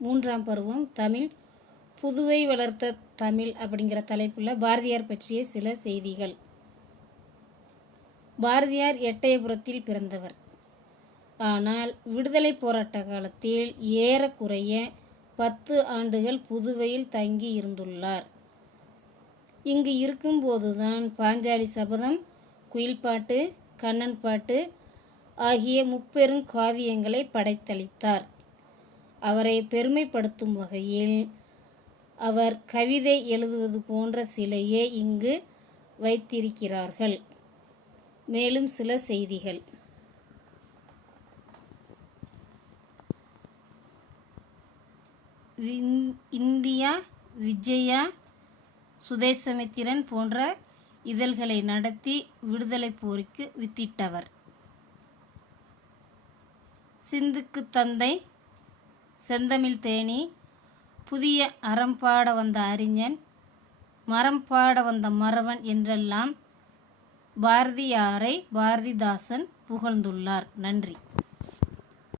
மூன்றாம் பருவம் தமிழ். புதுவை வளர்த்த தமிழ் அப்படிங்கிற தலைப்புல பாரதியார் பற்றிய சில செய்திகள். பாரதியார் எட்டயபுரத்தில் பிறந்தவர். ஆனால் விடுதலை போராட்ட காலத்தில் ஏறக்குறைய பத்து ஆண்டுகள் புதுவையில் தங்கி இருந்துள்ளார். இங்கு இருக்கும்போதுதான் பாஞ்சாலி சபதம் குயில்பாட்டு கண்ணன் பாட்டு ஆகிய முப்பெரும் காவியங்களை படைத்தளித்தார். அவரை பெருமைப்படுத்தும் வகையில் அவர் கவிதை எழுதுவது போன்ற சிலையே இங்கு வைத்திருக்கிறார்கள். மேலும் சில செய்திகள். இந்தியா விஜயா சுதேசமித்திரன் போன்ற இதழ்களை நடத்தி விடுதலை போருக்கு வித்திட்டவர். சிந்துக்கு தந்தை செந்தமிழ் தேனி புதிய அறம் பாட வந்த அறிஞன் மரம் பாட வந்த மறவன் என்றெல்லாம் பாரதியாரை பாரதிதாசன் புகழ்ந்துள்ளார். நன்றி.